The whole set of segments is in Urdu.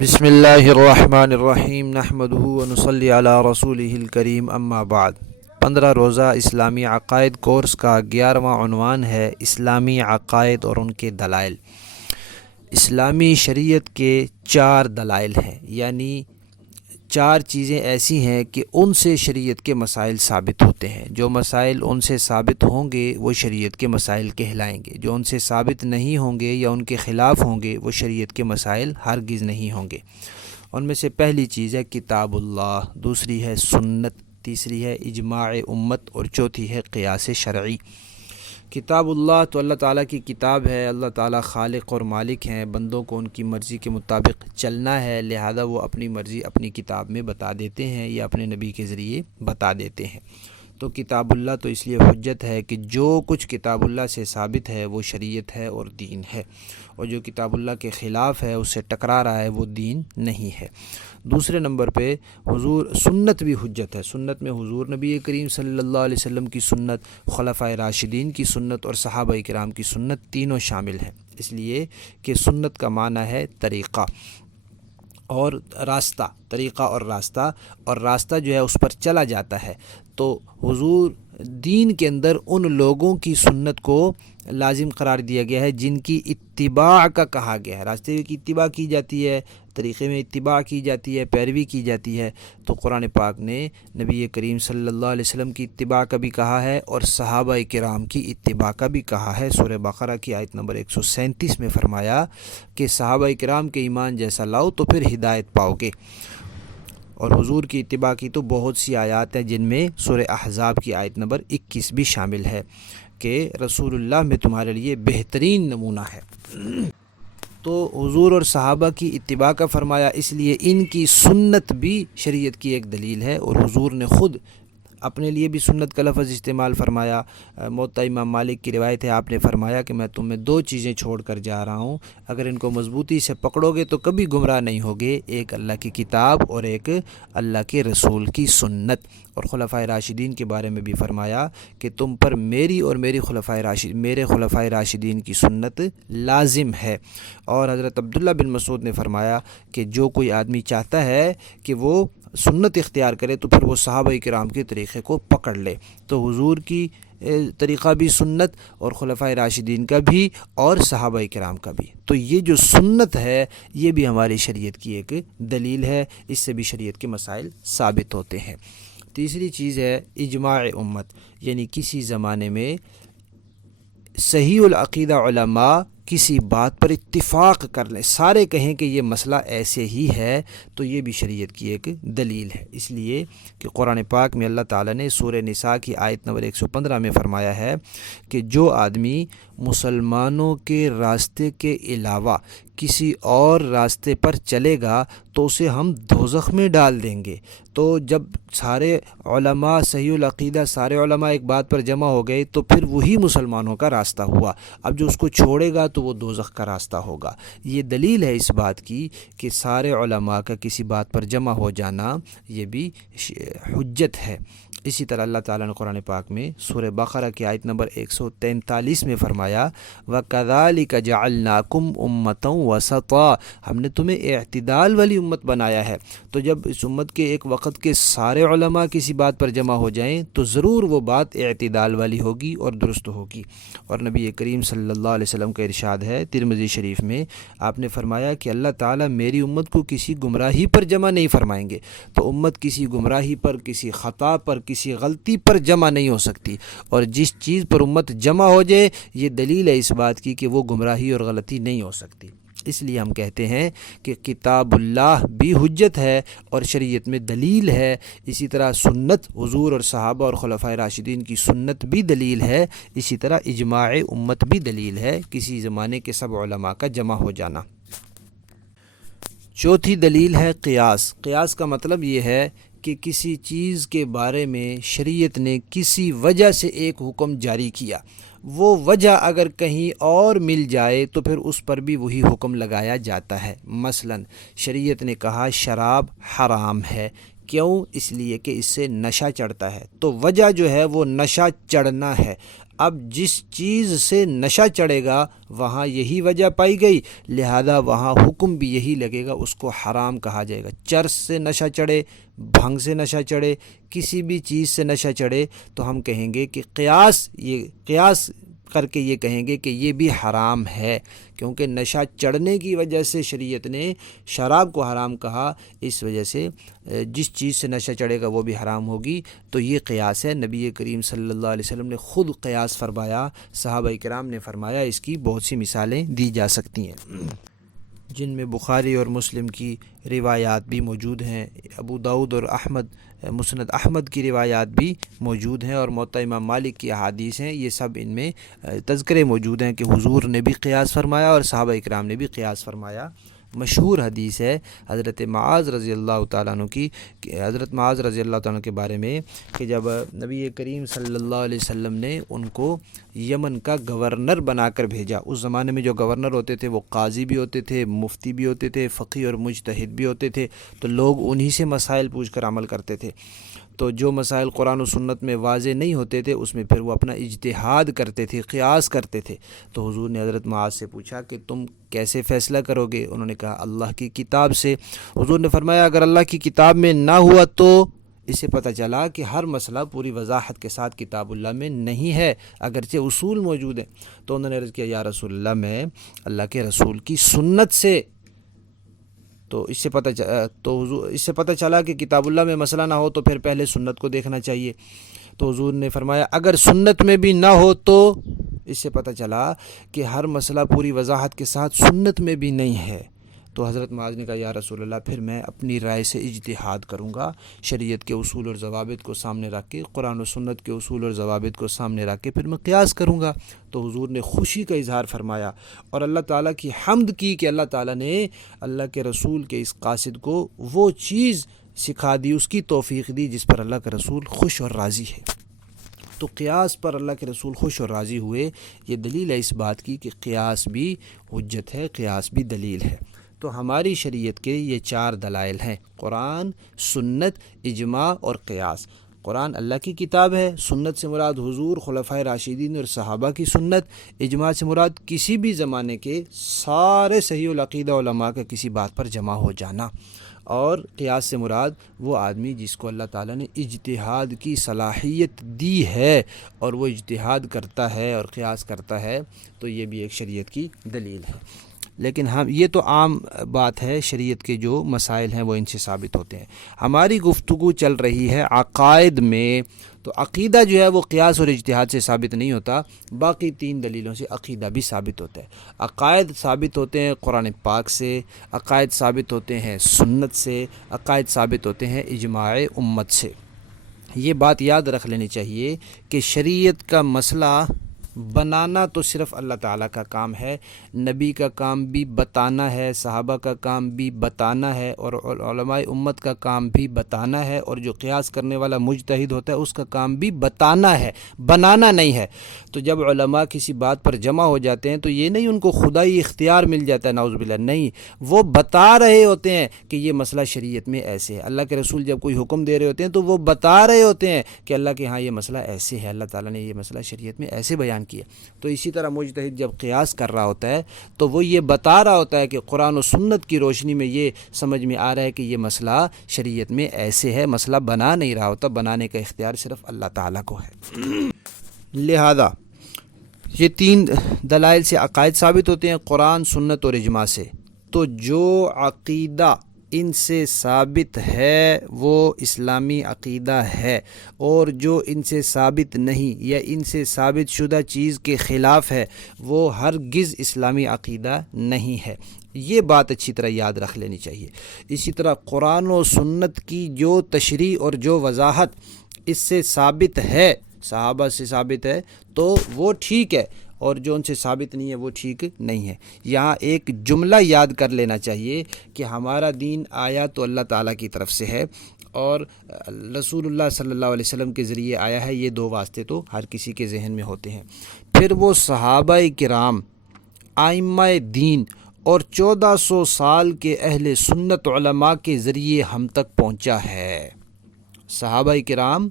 بسم اللہ الرحمن الرحیم نحمدہ ونصلی علی رسولہ الکریم اما بعد 15 روزہ اسلامی عقائد کورس کا 11واں عنوان ہے اسلامی عقائد اور ان کے دلائل۔ اسلامی شریعت کے 4 دلائل ہیں، یعنی 4 چیزیں ایسی ہیں کہ ان سے شریعت کے مسائل ثابت ہوتے ہیں۔ جو مسائل ان سے ثابت ہوں گے وہ شریعت کے مسائل کہلائیں گے، جو ان سے ثابت نہیں ہوں گے یا ان کے خلاف ہوں گے وہ شریعت کے مسائل ہرگز نہیں ہوں گے۔ ان میں سے پہلی چیز ہے کتاب اللہ، دوسری ہے سنت، تیسری ہے اجماع امت اور چوتھی ہے قیاس شرعی۔ کتاب اللہ تو اللہ تعالیٰ کی کتاب ہے، اللہ تعالیٰ خالق اور مالک ہیں، بندوں کو ان کی مرضی کے مطابق چلنا ہے، لہذا وہ اپنی مرضی اپنی کتاب میں بتا دیتے ہیں یا اپنے نبی کے ذریعے بتا دیتے ہیں۔ تو کتاب اللہ تو اس لیے حجت ہے کہ جو کچھ کتاب اللہ سے ثابت ہے وہ شریعت ہے اور دین ہے، اور جو کتاب اللہ کے خلاف ہے اس سے ٹکرا رہا ہے وہ دین نہیں ہے۔ دوسرے نمبر پہ سنت بھی حجت ہے۔ سنت میں حضور نبی کریم صلی اللہ علیہ وسلم کی سنت، خلفائے راشدین کی سنت اور صحابہ کرام کی سنت تینوں شامل ہیں، اس لیے کہ سنت کا معنی ہے طریقہ اور راستہ، طریقہ اور راستہ جو ہے اس پر چلا جاتا ہے۔ تو حضور دین کے اندر ان لوگوں کی سنت کو لازم قرار دیا گیا ہے جن کی اتباع کا کہا گیا ہے۔ راستے کی اتباع کی جاتی ہے، طریقے میں اتباع کی جاتی ہے، پیروی کی جاتی ہے۔ تو قرآن پاک نے نبی کریم صلی اللہ علیہ وسلم کی اتباع کا بھی کہا ہے اور صحابہ کرام کی اتباع کا بھی کہا ہے۔ سورہ بقرہ کی آیت نمبر 137 میں فرمایا کہ صحابہ کرام کے ایمان جیسا لاؤ تو پھر ہدایت پاؤ گے۔ اور حضور کی اتباع کی تو بہت سی آیات ہیں جن میں سورہ احزاب کی آیت نمبر 21 بھی شامل ہے کہ رسول اللہ میں تمہارے لیے بہترین نمونہ ہے۔ تو حضور اور صحابہ کی اتباع کا فرمایا، اس لیے ان کی سنت بھی شریعت کی ایک دلیل ہے، اور حضور نے خود اپنے لیے بھی سنت کا لفظ استعمال فرمایا۔ موطا امام مالک کی روایت ہے، آپ نے فرمایا کہ میں تمہیں 2 چیزیں چھوڑ کر جا رہا ہوں، اگر ان کو مضبوطی سے پکڑو گے تو کبھی گمراہ نہیں ہوگے، ایک اللہ کی کتاب اور ایک اللہ کے رسول کی سنت۔ اور خلفائے راشدین کے بارے میں بھی فرمایا کہ تم پر میری اور میرے خلفائے راشدین کی سنت لازم ہے۔ اور حضرت عبداللہ بن مسعود نے فرمایا کہ جو کوئی آدمی چاہتا ہے کہ وہ سنت اختیار کرے تو پھر وہ صحابہ کرام کے طریقے کو پکڑ لے۔ تو حضور کی طریقہ بھی سنت اور خلفائے راشدین کا بھی اور صحابہ کرام کا بھی۔ تو یہ جو سنت ہے یہ بھی ہماری شریعت کی ایک دلیل ہے، اس سے بھی شریعت کے مسائل ثابت ہوتے ہیں۔ تیسری چیز ہے اجماع امت، یعنی کسی زمانے میں صحیح العقیدہ علماء کسی بات پر اتفاق کر لیں، سارے کہیں کہ یہ مسئلہ ایسے ہی ہے، تو یہ بھی شریعت کی ایک دلیل ہے۔ اس لیے کہ قرآن پاک میں اللہ تعالیٰ نے سورہ نساء کی آیت نمبر 115 میں فرمایا ہے کہ جو آدمی مسلمانوں کے راستے کے علاوہ کسی اور راستے پر چلے گا تو اسے ہم دوزخ میں ڈال دیں گے۔ تو جب سارے علماء صحیح العقیدہ سارے علماء ایک بات پر جمع ہو گئے تو پھر وہی مسلمانوں کا راستہ ہوا، اب جو اس کو چھوڑے گا تو وہ دوزخ کا راستہ ہوگا۔ یہ دلیل ہے اس بات کی کہ سارے علماء کا کسی بات پر جمع ہو جانا یہ بھی حجت ہے۔ اسی طرح اللہ تعالیٰ نے قرآن پاک میں سورہ بقرہ کی آیت نمبر 143 میں فرمایا وَكَذَلِكَ جَعَلْنَاكُمْ أُمَّةً وَسَطًا، ہم نے تمہیں اعتدال والی امت بنایا ہے۔ تو جب اس امت کے ایک وقت کے سارے علماء کسی بات پر جمع ہو جائیں تو ضرور وہ بات اعتدال والی ہوگی اور درست ہوگی۔ اور نبی کریم صلی اللہ علیہ وسلم کا ارشاد ہے ترمذی شریف میں، آپ نے فرمایا کہ اللہ تعالیٰ میری امت کو کسی گمراہی پر جمع نہیں فرمائیں گے۔ تو امت کسی گمراہی پر، کسی خطا پر، کسی غلطی پر جمع نہیں ہو سکتی، اور جس چیز پر امت جمع ہو جائے یہ دلیل ہے اس بات کی کہ وہ گمراہی اور غلطی نہیں ہو سکتی۔ اس لیے ہم کہتے ہیں کہ کتاب اللہ بھی حجت ہے اور شریعت میں دلیل ہے، اسی طرح سنت حضور اور صحابہ اور خلفائے راشدین کی سنت بھی دلیل ہے، اسی طرح اجماع امت بھی دلیل ہے، کسی زمانے کے سب علماء کا جمع ہو جانا۔ چوتھی دلیل ہے قیاس۔ قیاس کا مطلب یہ ہے کہ کسی چیز کے بارے میں شریعت نے کسی وجہ سے ایک حکم جاری کیا، وہ وجہ اگر کہیں اور مل جائے تو پھر اس پر بھی وہی حکم لگایا جاتا ہے۔ مثلا شریعت نے کہا شراب حرام ہے، کیوں؟ اس لیے کہ اس سے نشہ چڑھتا ہے۔ تو وجہ جو ہے وہ نشہ چڑھنا ہے۔ اب جس چیز سے نشہ چڑھے گا وہاں یہی وجہ پائی گئی، لہذا وہاں حکم بھی یہی لگے گا، اس کو حرام کہا جائے گا۔ چرس سے نشہ چڑھے، بھنگ سے نشہ چڑھے، کسی بھی چیز سے نشہ چڑھے تو ہم کہیں گے کہ قیاس کر کے یہ کہیں گے کہ یہ بھی حرام ہے، کیونکہ نشہ چڑھنے کی وجہ سے شریعت نے شراب کو حرام کہا، اس وجہ سے جس چیز سے نشہ چڑھے گا وہ بھی حرام ہوگی۔ تو یہ قیاس ہے، نبی کریم صلی اللہ علیہ وسلم نے خود قیاس فرمایا، صحابہ کرام نے فرمایا، اس کی بہت سی مثالیں دی جا سکتی ہیں، جن میں بخاری اور مسلم کی روایات بھی موجود ہیں، ابو داؤد اور مسند احمد کی روایات بھی موجود ہیں، اور موطا امام مالک کی احادیث ہیں۔ یہ سب ان میں تذکرے موجود ہیں کہ حضور نے بھی قیاس فرمایا اور صحابہ اکرام نے بھی قیاس فرمایا۔ مشہور حدیث ہے حضرت معاذ رضی اللہ تعالیٰ عنہ کی، حضرت معاذ رضی اللہ تعالیٰ عنہ کے بارے میں کہ جب نبی کریم صلی اللہ علیہ وسلم نے ان کو یمن کا گورنر بنا کر بھیجا، اس زمانے میں جو گورنر ہوتے تھے وہ قاضی بھی ہوتے تھے، مفتی بھی ہوتے تھے، فقیہ اور مجتہد بھی ہوتے تھے، تو لوگ انہی سے مسائل پوچھ کر عمل کرتے تھے۔ تو جو مسائل قرآن و سنت میں واضح نہیں ہوتے تھے اس میں پھر وہ اپنا اجتہاد کرتے تھے، قیاس کرتے تھے۔ تو حضور نے حضرت معاذ سے پوچھا کہ تم کیسے فیصلہ کرو گے؟ انہوں نے کہا اللہ کی کتاب سے۔ حضور نے فرمایا اگر اللہ کی کتاب میں نہ ہوا تو اس سے پتہ چلا کہ ہر مسئلہ پوری وضاحت کے ساتھ کتاب اللہ میں نہیں ہے، اگرچہ اصول موجود ہیں۔ تو انہوں نے عرض کیا یا رسول اللہ میں اللہ کے رسول کی سنت سے، تو اس سے پتہ چلا کہ کتاب اللہ میں مسئلہ نہ ہو تو پھر پہلے سنت کو دیکھنا چاہیے۔ تو حضور نے فرمایا اگر سنت میں بھی نہ ہو تو اس سے پتہ چلا کہ ہر مسئلہ پوری وضاحت کے ساتھ سنت میں بھی نہیں ہے۔ تو حضرت معاذ نے کہا یا رسول اللہ پھر میں اپنی رائے سے اجتہاد کروں گا، شریعت کے اصول اور ضوابط کو سامنے رکھ کے، قرآن و سنت کے اصول اور ضوابط کو سامنے رکھ کے پھر میں قیاس کروں گا۔ تو حضور نے خوشی کا اظہار فرمایا اور اللہ تعالیٰ کی حمد کی کہ اللہ تعالیٰ نے اللہ کے رسول کے اس قاصد کو وہ چیز سکھا دی، اس کی توفیق دی جس پر اللہ کا رسول خوش اور راضی ہے۔ تو قیاس پر اللہ کے رسول خوش اور راضی ہوئے، یہ دلیل ہے اس بات کی کہ قیاس بھی حجت ہے، قیاس بھی دلیل ہے۔ تو ہماری شریعت کے یہ 4 دلائل ہیں، قرآن، سنت، اجماع اور قیاس۔ قرآن اللہ کی کتاب ہے، سنت سے مراد حضور، خلفائے راشدین اور صحابہ کی سنت، اجماع سے مراد کسی بھی زمانے کے سارے صحیح العقیدہ علماء کا کسی بات پر جمع ہو جانا، اور قیاس سے مراد وہ آدمی جس کو اللہ تعالیٰ نے اجتہاد کی صلاحیت دی ہے اور وہ اجتہاد کرتا ہے اور قیاس کرتا ہے، تو یہ بھی ایک شریعت کی دلیل ہے۔ لیکن یہ تو عام بات ہے، شریعت کے جو مسائل ہیں وہ ان سے ثابت ہوتے ہیں۔ ہماری گفتگو چل رہی ہے عقائد میں، تو عقیدہ جو ہے وہ قیاس اور اجتہاد سے ثابت نہیں ہوتا، باقی 3 دلیلوں سے عقیدہ بھی ثابت ہوتا ہے۔ عقائد ثابت ہوتے ہیں قرآن پاک سے، عقائد ثابت ہوتے ہیں سنت سے، عقائد ثابت ہوتے ہیں اجماع امت سے۔ یہ بات یاد رکھ لینی چاہیے کہ شریعت کا مسئلہ بنانا تو صرف اللہ تعالیٰ کا کام ہے، نبی کا کام بھی بتانا ہے، صحابہ کا کام بھی بتانا ہے، اور علماء امت کا کام بھی بتانا ہے، اور جو قیاس کرنے والا مجتہد ہوتا ہے اس کا کام بھی بتانا ہے، بنانا نہیں ہے۔ تو جب علماء کسی بات پر جمع ہو جاتے ہیں تو یہ نہیں ان کو خدائی اختیار مل جاتا ہے، نعوذ باللہ، نہیں، وہ بتا رہے ہوتے ہیں کہ یہ مسئلہ شریعت میں ایسے ہے۔ اللہ کے رسول جب کوئی حکم دے رہے ہوتے ہیں تو وہ بتا رہے ہوتے ہیں کہ اللہ کے ہاں یہ مسئلہ ایسے ہے، اللہ تعالیٰ نے یہ مسئلہ شریعت میں ایسے بیان کیا۔ تو اسی طرح مجتہد جب قیاس کر رہا ہوتا ہے تو وہ یہ بتا رہا ہوتا ہے کہ قرآن و سنت کی روشنی میں یہ سمجھ میں آ رہا ہے کہ یہ مسئلہ شریعت میں ایسے ہے، مسئلہ بنا نہیں رہا ہوتا، بنانے کا اختیار صرف اللہ تعالیٰ کو ہے۔ لہذا یہ 3 دلائل سے عقائد ثابت ہوتے ہیں، قرآن، سنت اور اجماع سے۔ تو جو عقیدہ ان سے ثابت ہے وہ اسلامی عقیدہ ہے، اور جو ان سے ثابت نہیں یا ان سے ثابت شدہ چیز کے خلاف ہے وہ ہرگز اسلامی عقیدہ نہیں ہے۔ یہ بات اچھی طرح یاد رکھ لینی چاہیے۔ اسی طرح قرآن و سنت کی جو تشریح اور جو وضاحت اس سے ثابت ہے، صحابہ سے ثابت ہے تو وہ ٹھیک ہے، اور جو ان سے ثابت نہیں ہے وہ ٹھیک نہیں ہے۔ یہاں ایک جملہ یاد کر لینا چاہیے کہ ہمارا دین آیا تو اللہ تعالیٰ کی طرف سے ہے، اور رسول اللہ صلی اللہ علیہ وسلم کے ذریعے آیا ہے، یہ 2 واسطے تو ہر کسی کے ذہن میں ہوتے ہیں۔ پھر وہ صحابہ کرام، ائمہ دین اور 1400 سال کے اہل سنت علماء کے ذریعے ہم تک پہنچا ہے۔ صحابہ کرام،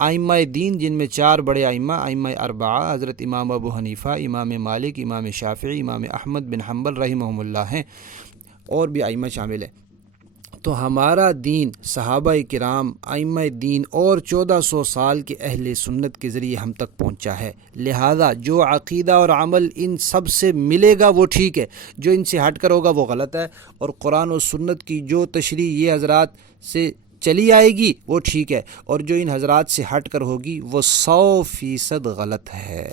ائمہ دین جن میں 4 بڑے ائمہ اربعہ حضرت امام ابو حنیفہ، امام مالک، امام شافعی، امام احمد بن حنبل رحمہم اللہ ہیں، اور بھی ائمہ شامل ہیں۔ تو ہمارا دین صحابہ کرام، ائمہ دین اور 1400 سال کے اہل سنت کے ذریعے ہم تک پہنچا ہے۔ لہذا جو عقیدہ اور عمل ان سب سے ملے گا وہ ٹھیک ہے، جو ان سے ہٹ کر ہوگا وہ غلط ہے، اور قرآن و سنت کی جو تشریح یہ حضرات سے چلی آئے گی وہ ٹھیک ہے، اور جو ان حضرات سے ہٹ کر ہوگی وہ 100% غلط ہے۔